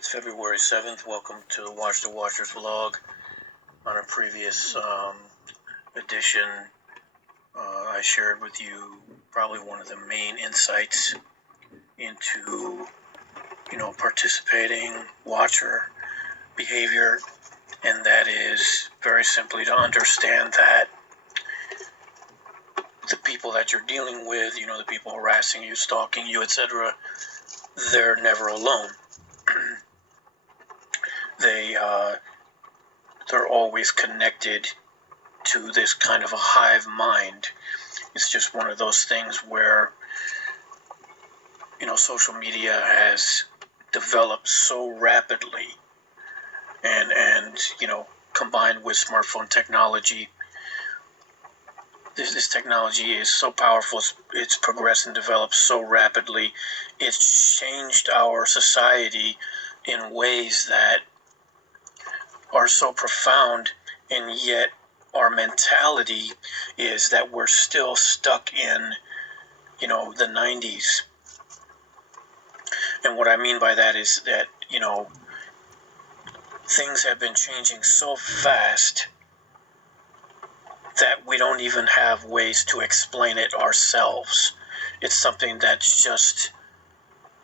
It's February 7th. Welcome to the Watch the Watchers vlog. On a previous edition, I shared with you probably one of the main insights into, participating watcher behavior, and that is very simply to understand that the people that you're dealing with, the people harassing you, stalking you, etc., they're never alone. They're always connected to this kind of a hive mind. It's just one of those things where, social media has developed so rapidly and combined with smartphone technology. This technology is so powerful, it's progressed and developed so rapidly. It's changed our society in ways that are so profound, and yet our mentality is that we're still stuck in, the 90s. And what I mean by that is that, things have been changing so fast that we don't even have ways to explain it ourselves. It's something that's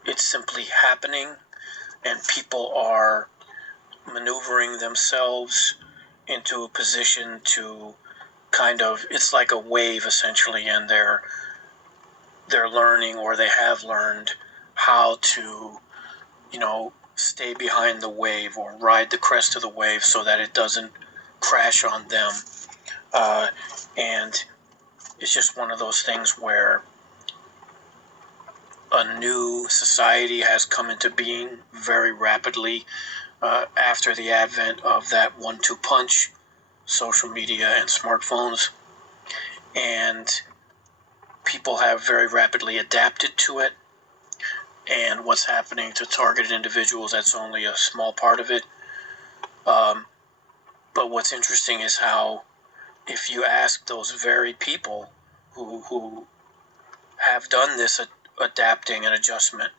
it's simply happening, and people are maneuvering themselves into a position to it's like a wave essentially, and they're learning, or they have learned how to, stay behind the wave or ride the crest of the wave so that it doesn't crash on them. And it's just one of those things where a new society has come into being very rapidly after the advent of that 1-2 punch, social media and smartphones. And people have very rapidly adapted to it. And what's happening to targeted individuals, that's only a small part of it. But what's interesting is how, if you ask those very people who have done this adapting and adjustment,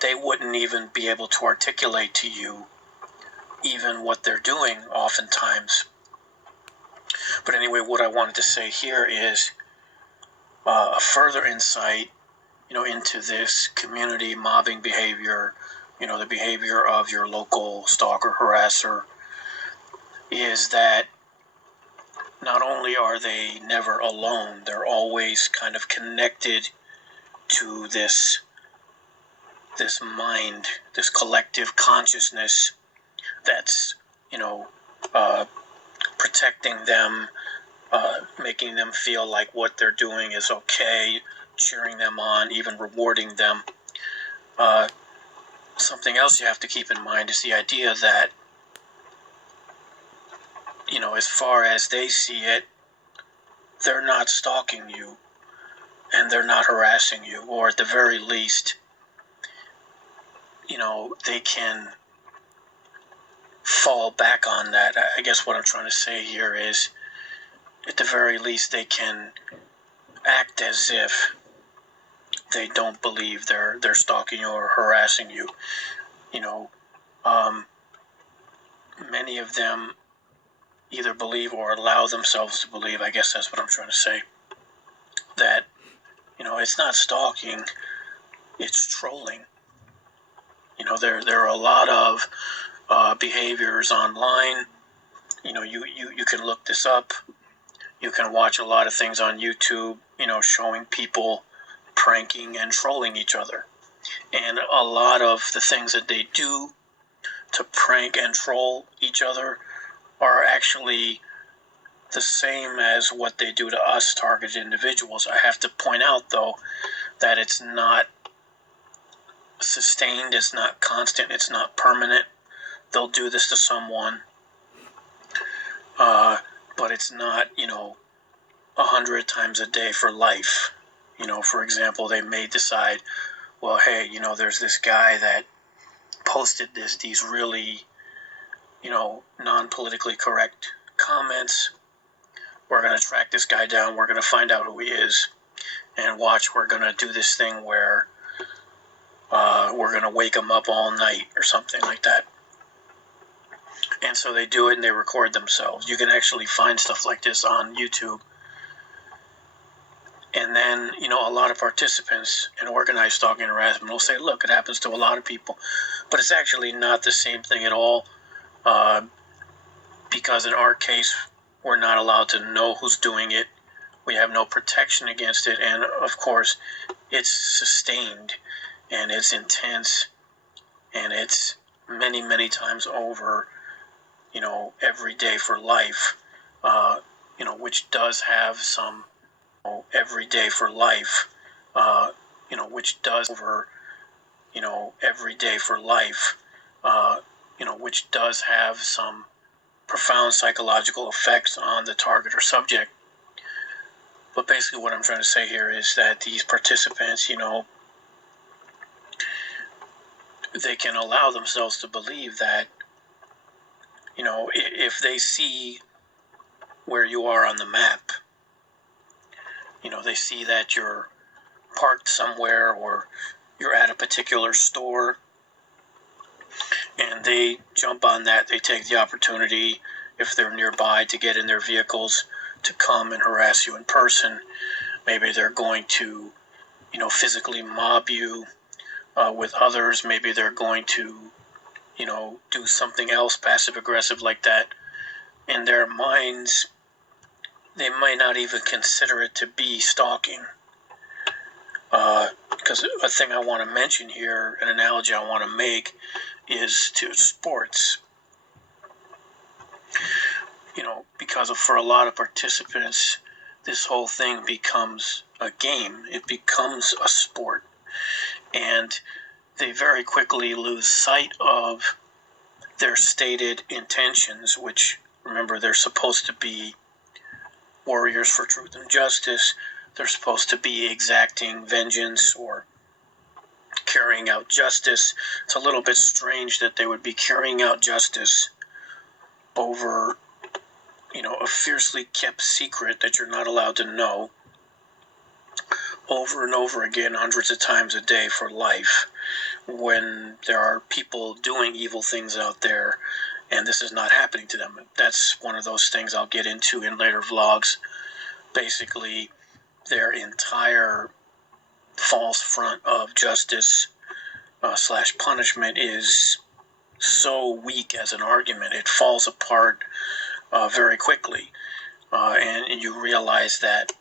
they wouldn't even be able to articulate to you even what they're doing oftentimes. But anyway, what I wanted to say here is a further insight, into this community mobbing behavior, the behavior of your local stalker harasser, is that not only are they never alone, they're always kind of connected to this mind, this collective consciousness that's, protecting them, making them feel like what they're doing is okay, cheering them on, even rewarding them. Something else you have to keep in mind is the idea that, as far as they see it, they're not stalking you, and they're not harassing you, or at the very least, they can fall back on that. I guess what I'm trying to say here is, at the very least, they can act as if they don't believe they're stalking you or harassing you. Many of them either believe or allow themselves to believe, I guess that's what I'm trying to say, that, it's not stalking, it's trolling. There are a lot of behaviors online. You can look this up. You can watch a lot of things on YouTube, showing people pranking and trolling each other. And a lot of the things that they do to prank and troll each other are actually the same as what they do to us targeted individuals. I have to point out, though, that it's not sustained, it's not constant, it's not permanent. They'll do this to someone, but it's not, 100 times a day for life. For example, they may decide, well, hey, there's this guy that posted these really, non-politically correct comments. We're going to track this guy down. We're going to find out who he is. And watch, we're going to do this thing where, we're going to wake them up all night or something like that. And so they do it and they record themselves. You can actually find stuff like this on YouTube. And then, a lot of participants in organized stalking and harassment will say, look, it happens to a lot of people. But it's actually not the same thing at all, because in our case, we're not allowed to know who's doing it. We have no protection against it. And, of course, it's sustained and it's intense and it's many, many times over, every day for life, which does have some every day for life, which does over, every day for life, which does have some profound psychological effects on the target or subject. But basically what I'm trying to say here is that these participants, they can allow themselves to believe that, if they see where you are on the map, they see that you're parked somewhere or you're at a particular store, and they jump on that. They take the opportunity, if they're nearby, to get in their vehicles to come and harass you in person. Maybe they're going to, physically mob you with others. Maybe they're going to, do something else passive-aggressive like that. In their minds, they might not even consider it to be stalking. Because a thing I want to mention here, an analogy I want to make, is to sports. Because for a lot of participants, this whole thing becomes a game. It becomes a sport. And they very quickly lose sight of their stated intentions, which, remember, they're supposed to be warriors for truth and justice. They're supposed to be exacting vengeance or carrying out justice. It's a little bit strange that they would be carrying out justice over, a fiercely kept secret that you're not allowed to know, over and over again, hundreds of times a day for life, when there are people doing evil things out there and this is not happening to them. That's one of those things I'll get into in later vlogs. Basically, their entire false front of justice / punishment is so weak as an argument. It falls apart very quickly. And you realize that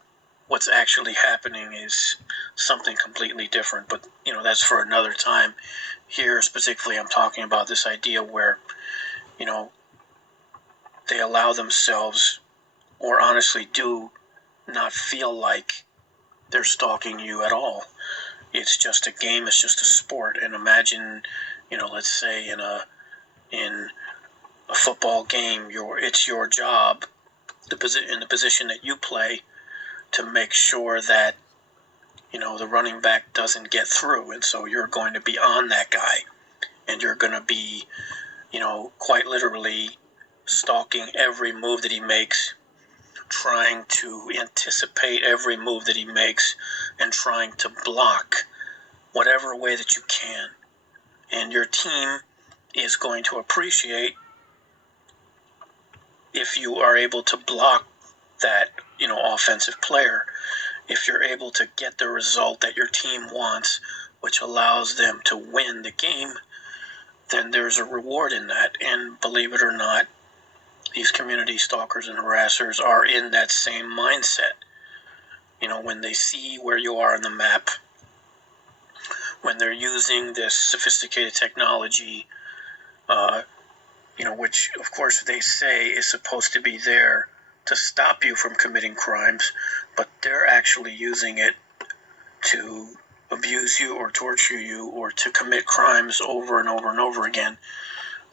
what's actually happening is something completely different. But, that's for another time. Here, specifically, I'm talking about this idea where, they allow themselves, or honestly do not feel like they're stalking you at all. It's just a game. It's just a sport. And imagine, let's say in a football game, it's your job, in the position that you play, to make sure that, the running back doesn't get through. And so you're going to be on that guy, and you're going to be, quite literally stalking every move that he makes, trying to anticipate every move that he makes, and trying to block whatever way that you can. And your team is going to appreciate if you are able to block that, offensive player. If you're able to get the result that your team wants, which allows them to win the game, then there's a reward in that. And believe it or not, these community stalkers and harassers are in that same mindset. When they see where you are on the map, when they're using this sophisticated technology, which of course they say is supposed to be there to stop you from committing crimes, but they're actually using it to abuse you or torture you or to commit crimes over and over and over again.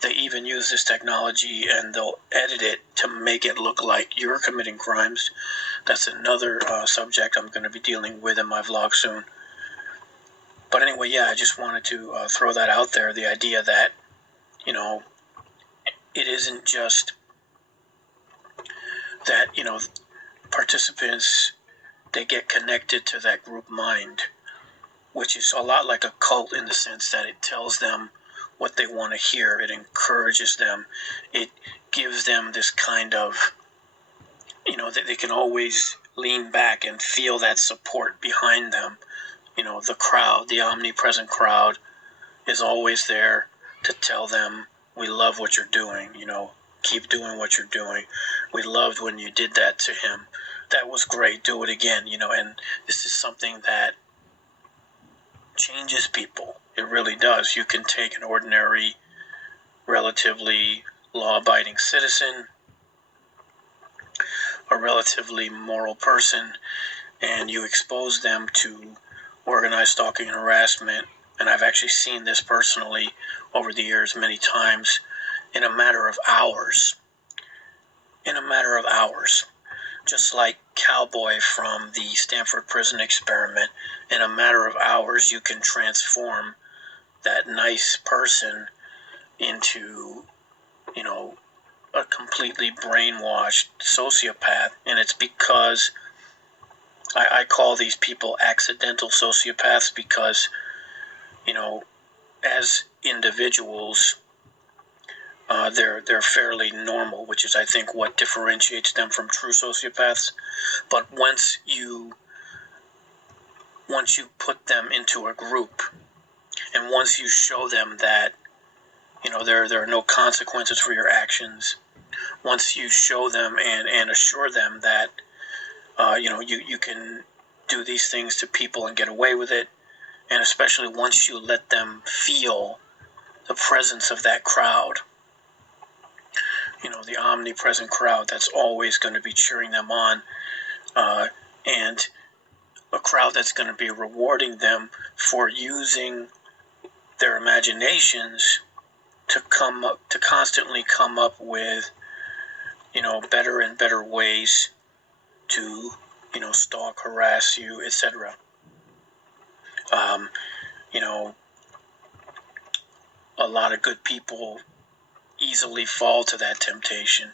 They even use this technology and they'll edit it to make it look like you're committing crimes. That's another subject I'm going to be dealing with in my vlog soon. But anyway, I just wanted to throw that out there, the idea that, it isn't just that, participants, they get connected to that group mind which is a lot like a cult in the sense that it tells them what they want to hear. It encourages them. It gives them this kind of, that they can always lean back and feel that support behind them. The crowd, the omnipresent crowd, is always there to tell them, we love what you're doing, keep doing what you're doing. We loved when you did that to him. That was great. Do it again, and this is something that changes people. It really does. You can take an ordinary, relatively law-abiding citizen, a relatively moral person, and you expose them to organized stalking and harassment. And I've actually seen this personally over the years many times in a matter of hours. Just like Cowboy from the Stanford Prison Experiment, in a matter of hours you can transform that nice person into, a completely brainwashed sociopath. And it's because I call these people accidental sociopaths because, as individuals, they're fairly normal, which is, I think, what differentiates them from true sociopaths. But once you put them into a group, and once you show them that, there are no consequences for your actions, once you show them and assure them that, you can do these things to people and get away with it, and especially once you let them feel the presence of that crowd, the omnipresent crowd that's always going to be cheering them on, and a crowd that's going to be rewarding them for using their imaginations to constantly come up with, better and better ways to, stalk, harass you, etc. A lot of good people easily fall to that temptation.